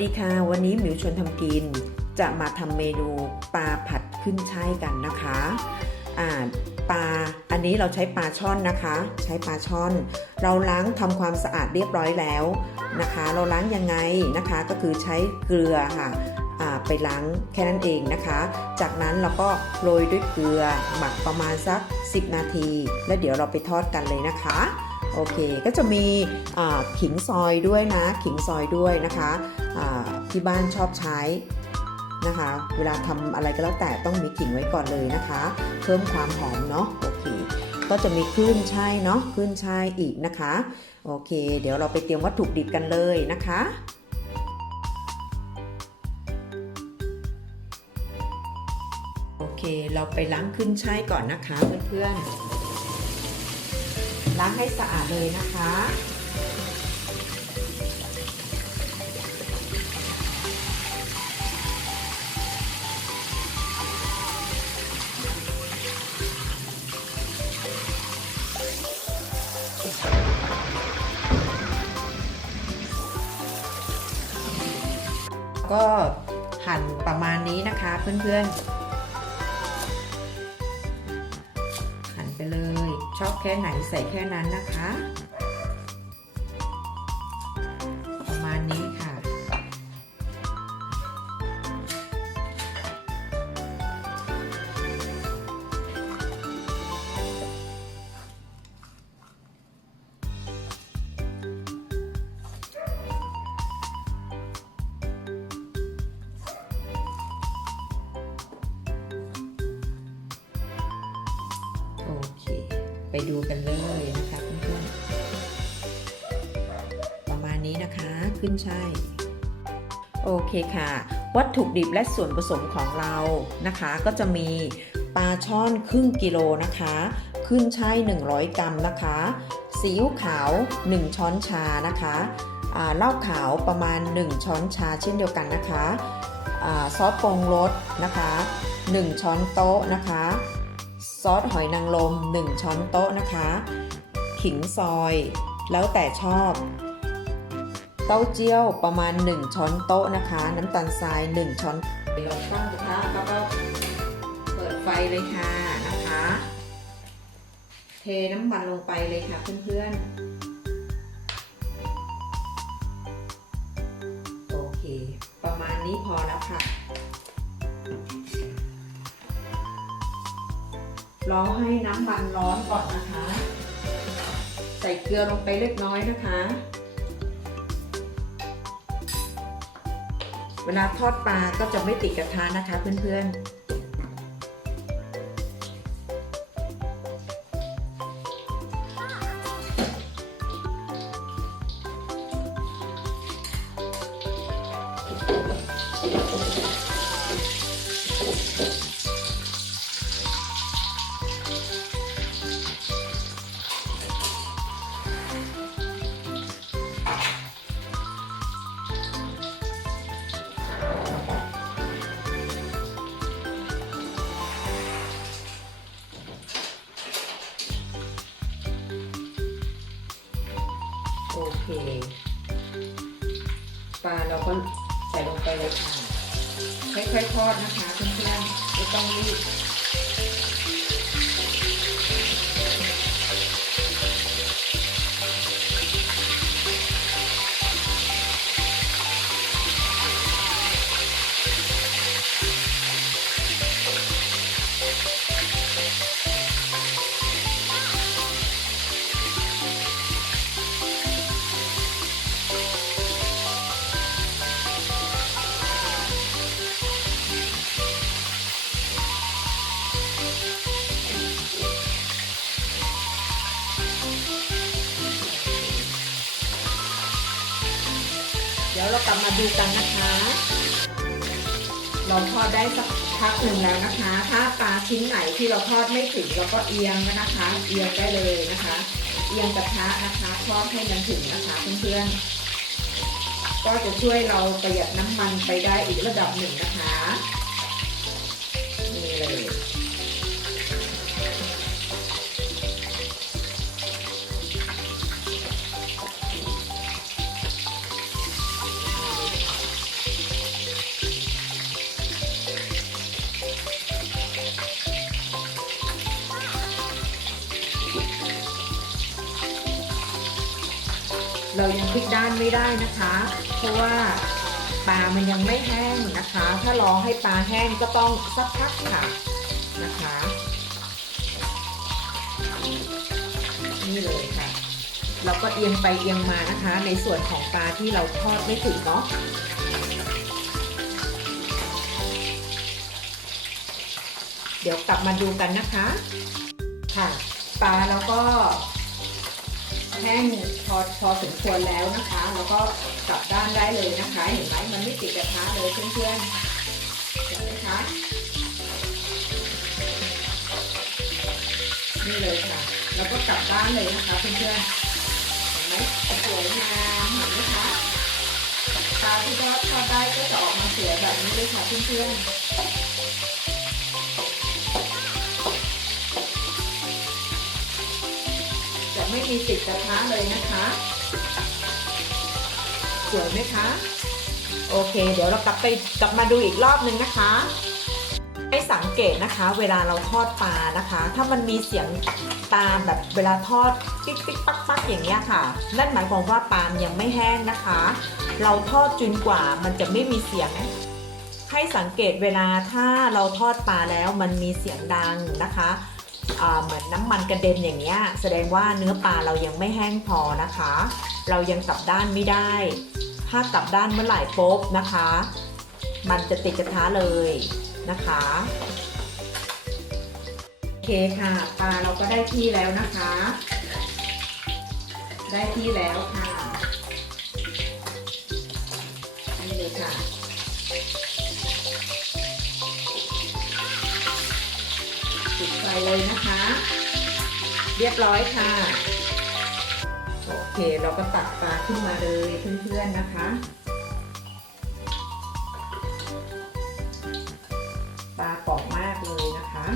วัสดีค่ะ วันนี้หมิวชวนทำกิน จะมาทำเมนูปลาผัดขึ้นช่ายกันนะคะอ่าปลาอันนี้เราใช้ปลาช่อนนะคะ ใช้ปลาช่อน เราล้างทำความสะอาดเรียบร้อยแล้วนะคะ เราล้างยังไงนะคะ ก็คือใช้เกลือค่ะไปล้างแค่นั้นเองนะคะ จากนั้นเราก็โรยด้วยเกลือหมักประมาณสัก 10 นาที แล้วเดี๋ยวเราไปทอดกันเลยนะคะ โอเค ก็จะมีขิงซอยด้วยนะ ขิงซอยด้วยนะคะ ที่บ้านชอบใช้นะคะ เวลาทำอะไรก็แล้วแต่ต้องมีขิงไว้ก่อนเลยนะคะ เพิ่มความหอมเนาะโอเคก็จะมีคลื่นช่ายเนาะคลื่นช่ายอีกนะคะ โอเค เดี๋ยวเราไปเตรียมวัตถุดิบกันเลยนะคะโอเคเราไปล้างขึ้นช่ายก่อนนะคะเพื่อนๆ ล้างให้สะอาดเลยนะคะ ก็หั่นประมาณนี้นะคะเพื่อนๆ หั่นไปเลย ชอบแค่ไหนใส่แค่นั้นนะคะประ ไปดูกันเลยนะคะเพื่อนๆประมาณนี้นะคะขึ้นช่ายโอเคค่ะ วัตถุดิบและส่วนผสมของเรานะคะ ก็จะมีปลาช่อนครึ่งกิโลนะคะ ขึ้นช่าย100 กรัมนะคะซีอิ๊วขาว 1 ช้อนชานะคะอ่าเหล้าขาวประมาณ 1 ช้อนชาเช่นเดียวกันนะคะอซอสปรุงรสนะคะ 1 ช้อนโต๊ะนะคะ ซอสหอยนางรม1 ช้อนโต๊ะนะคะ ขิงซอย แล้วแต่ชอบ เต้าเจี้ยวประมาณ 1 ช้อนโต๊ะนะคะ น้ำตาลทราย 1 ช้อนเราตั้งกระทะแล้วก็เปิดไฟเลยค่ะนะคะ เทน้ำมันลงไปเลยค่ะเพื่อนๆ โอเค ประมาณนี้พอแล้วค่ะ รอให้น้ำมันร้อนก่อนนะคะ ใส่เกลือลงไปเล็กน้อยนะคะ เวลาทอดปลาก็จะไม่ติดกระทะนะคะเพื่อนๆ ลาเราก็ใส่ลงไปเลยค่ะค่อยๆทอดนะคะเพื่อนๆไม่ต้องรีบ เดี๋ยวเรากลับมาดูกันนะคะ เราทอดได้สักพักหนึ่งแล้วนะคะ ถ้าปลาชิ้นไหนที่เราทอดไม่ถึงเราก็เอียงนะคะ เอียงได้เลยนะคะ เอียงกระทะนะคะทอดให้มันถึงนะคะเพื่อนๆก็จะช่วยเราประหยัดน้ำมันไปได้อีกระดับหนึ่งนะคะ เรายังพลิกด้านไม่ได้นะคะ เพราะว่าปลามันยังไม่แห้งนะคะ ถ้ารอให้ปลาแห้งก็ต้องสักพักค่ะนะคะ นี่เลยค่ะ เราก็เอียงไปเอียงมานะคะ ในส่วนของปลาที่เราทอดไม่ถึงเนาะเดี๋ยวกลับมาดูกันนะคะ ค่ะ ปลาแล้วก็ แห้งพอพอสมควรแล้วนะคะ แล้วก็กลับด้านได้เลยนะคะ เห็นไหมมันไม่ติดกระทะเลยเพื่อนๆเห็นไหมคะนี่เลยค่ะ แล้วก็กลับด้านเลยนะคะเพื่อนๆเห็นไหมสวยงามเห็นไหมคะปลาที่ทอดทอดได้ก็จะออกมาสวยแบบนี้เลยค่ะเพื่อนๆ ไม่มีติดกระทะเลยนะคะสวยไหมคะ โอเค เดี๋ยวเรากลับไปกลับมาดูอีกรอบนึงนะคะให้สังเกตนะคะ เวลาเราทอดปลานะคะ ถ้ามันมีเสียงตามแบบเวลาทอดปิ๊กปิ๊กปักปักอย่างเงี้ยค่ะ นั่นหมายความว่าปลายังไม่แห้งนะคะ เราทอดจนกว่ามันจะไม่มีเสียง ให้สังเกตเวลาถ้าเราทอดปลาแล้วมันมีเสียงดังนะคะ เหมือนน้ำมันกระเด็นอย่างเงี้ยแสดงว่าเนื้อปลาเรายังไม่แห้งพอนะคะ เรายังกลับด้านไม่ได้ ถ้ากลับด้านเมื่อไหร่ปุ๊บนะคะ มันจะติดกระทะเลยนะคะโอเคค่ะปลาเราก็ได้ที่แล้วนะคะ ได้ที่แล้วค่ะนี่เลยค่ะ ยนะคะ เรียบร้อยค่ะ โอเคเราก็ตักปลาขึ้นมาเลยเพื่อนๆนะคะ ปลากรอบมากเลยนะคะ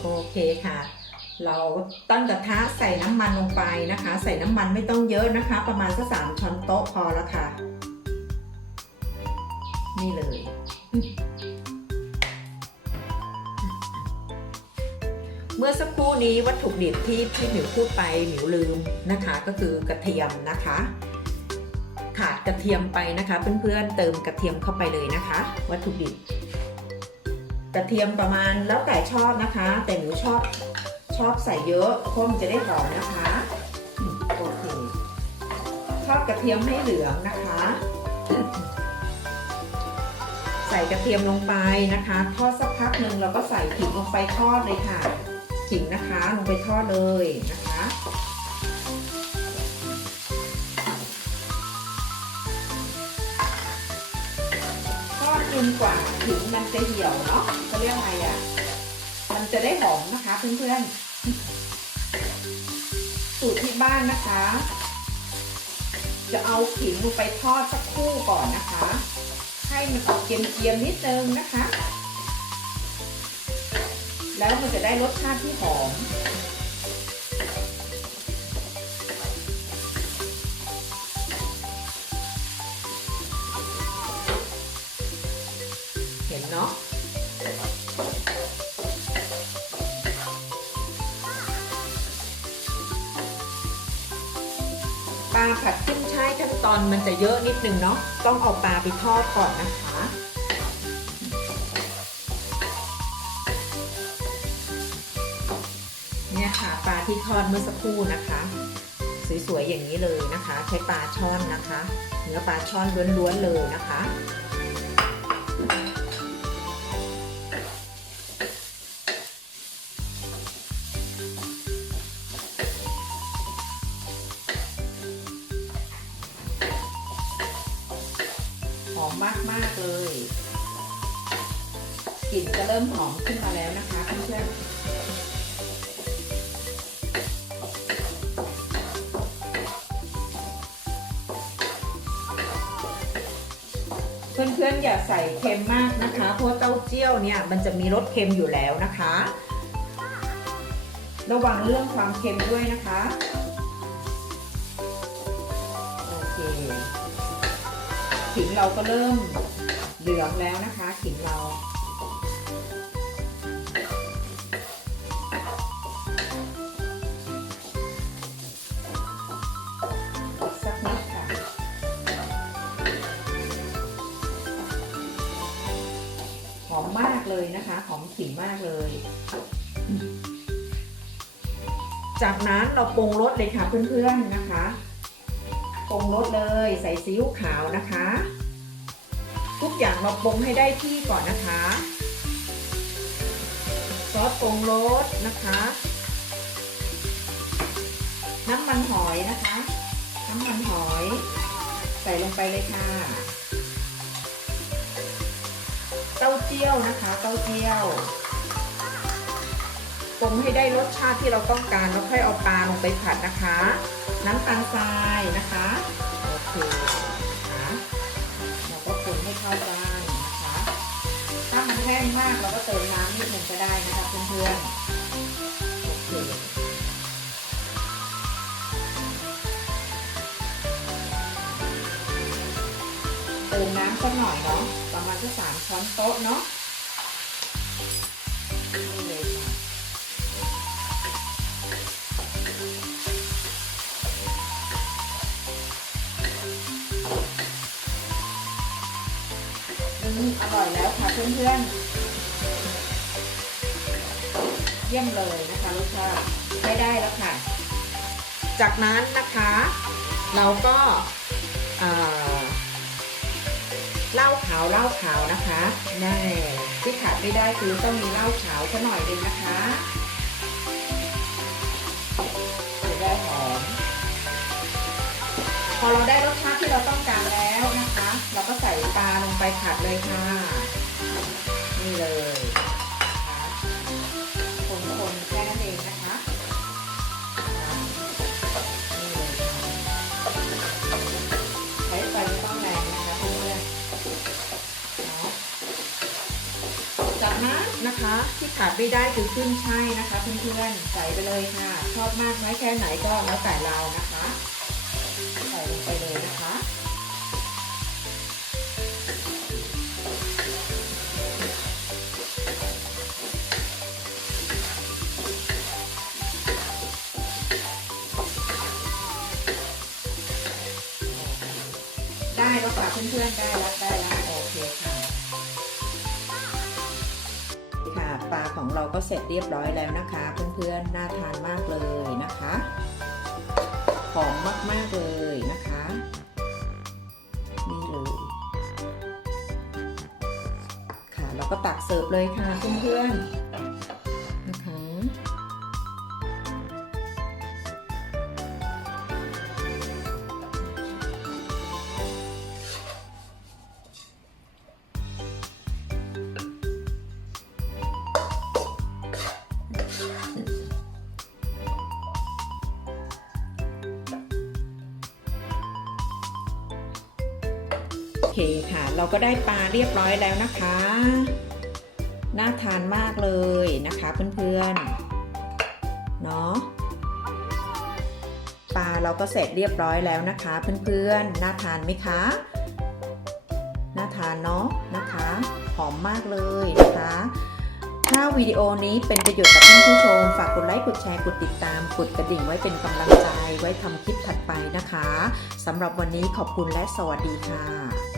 โอเคค่ะ เราตั้งกระทะใส่น้ำมันลงไปนะคะ ใส่น้ำมันไม่ต้องเยอะนะคะ ประมาณสักสามช้อนโต๊ะพอแล้วค่ะ นี่เลย เมื่อสักครู่นี้วัตถุดิบที่พี่หมิวพูดไปหมิวลืมนะคะ ก็คือกระเทียมนะคะขาดกระเทียมไปนะคะเพื่อนๆเติมกระเทียมเข้าไปเลยนะคะ วัตถุดิบกระเทียมประมาณแล้วแต่ชอบนะคะ แต่หนูชอบ ชอบใส่เยอะเพราะมันจะได้หอมนะคะโอเคทอดกระเทียมให้เหลืองนะคะ ใส่กระเทียมลงไปนะคะทอดสักพักหนึ่งเราก็ใส่ขิงลงไปทอดเลยค่ะขิงนะคะลงไปทอดเลยนะคะทอดจนกว่าขิงมันจะเหี่ยวเนาะก็เรียกไงอะ จะได้หอมนะคะเพื่อนๆ สูตรที่บ้านนะคะ จะเอาขิงลงไปทอดสักครู่ก่อนนะคะ ให้มันออกเกรียมๆนิดนึงนะคะ แล้วมันจะได้รสชาติที่หอม ผัดขึ้นช่ายขั้นตอนมันจะเยอะนิดนึงเนาะต้องเอาปลาไปทอดก่อนนะคะเนี่ยค่ะปลาที่ทอดเมื่อสักครู่นะคะ สวยๆอย่างนี้เลยนะคะ ใช้ปลาช่อนนะคะ เนื้อปลาช่อนล้วนๆเลยนะคะ ริ่มหอมขึ้นมาแล้วนะคะเพื่อนเพื่อนๆอย่าใส่เค็มมากนะคะ เพราะเต้าเจี้ยวเนี่ยมันจะมีรสเค็มอยู่แล้วนะคะ ระวังเรื่องความเค็มด้วยนะคะโอเคขิงเราก็เริ่มเหลืองแล้วนะคะขิงเรา เลยนะคะ หอมขิงมากเลย จากนั้นเราปรุงรสเลยค่ะเพื่อนๆนะคะ ปรุงรสเลยใส่ซีอิ๊วขาวนะคะ ทุกอย่างเราปรุงให้ได้ที่ก่อนนะคะ ซอสปรุงรสนะคะ น้ำมันหอยนะคะ น้ำมันหอย ใส่ลงไปเลยค่ะ เต้าเจี้ยวนะคะ เต้าเจี้ยวปรุงให้ได้รสชาติที่เราต้องการแล้วค่อยเอาปลาลงไปผัดนะคะ น้ำตาลทรายนะคะโอเคนะเราก็คนให้เข้ากันนะคะถ้ามันแห้งมากเราก็เติมน้ำนิดหนึ่งก็ได้นะคะเพื่อนๆโอเค มน้ำสักหน่อยเนาะประมาณสักสามช้อนโต๊ะเนาะนี่เลยค่ะอืมอร่อยแล้วค่ะเพื่อนๆ เยี่ยมเลยนะคะรสชาติใช้ได้แล้วค่ะ จากนั้นนะคะ เราก็อ่อ เหล้าขาวเหล้าขาวนะคะแน่ที่ขาดไม่ได้คือต้องมีเหล้าขาวสัหน่อยหนึงนะคะจะได้หอมพอเราได้รสชาติที่เราต้องการแล้วนะคะ เราก็ใส่ปลาลงไปผัดเลยค่ะ นี่เลย นะคะ ที่ขาดไม่ได้คือขึ้นช่ายนะคะเพื่อนๆใส่ไปเลยค่ะ ชอบมากน้อยแค่ไหนก็แล้วแต่เรานะคะ ใส่ลงไปเลยนะคะได้แล้วค่ะเพื่อนๆได้แล้วได้แล้ว ของเราก็เสร็จเรียบร้อยแล้วนะคะ เพื่อนๆน่าทานมากเลยนะคะหอมมากๆเลยนะคะนี่เลยค่ะเราก็ตักเสิร์ฟเลยค่ะเพื่อนๆ ค่ะ เราก็ได้ปลาเรียบร้อยแล้วนะคะ น่าทานมากเลยนะคะเพื่อนๆ เนาะปลาเราก็เสร็จเรียบร้อยแล้วนะคะเพื่อนๆ น่าทานไหมคะ น่าทานเนาะนะคะ หอมมากเลยนะคะถ้าวิดีโอนี้เป็นประโยชน์กับท่านผู้ชม ฝากกดไลค์กดแชร์กดติดตาม กดกระดิ่งไว้เป็นกำลังใจ ไว้ทำคลิปถัดไปนะคะสำหรับวันนี้ขอบคุณและสวัสดีค่ะ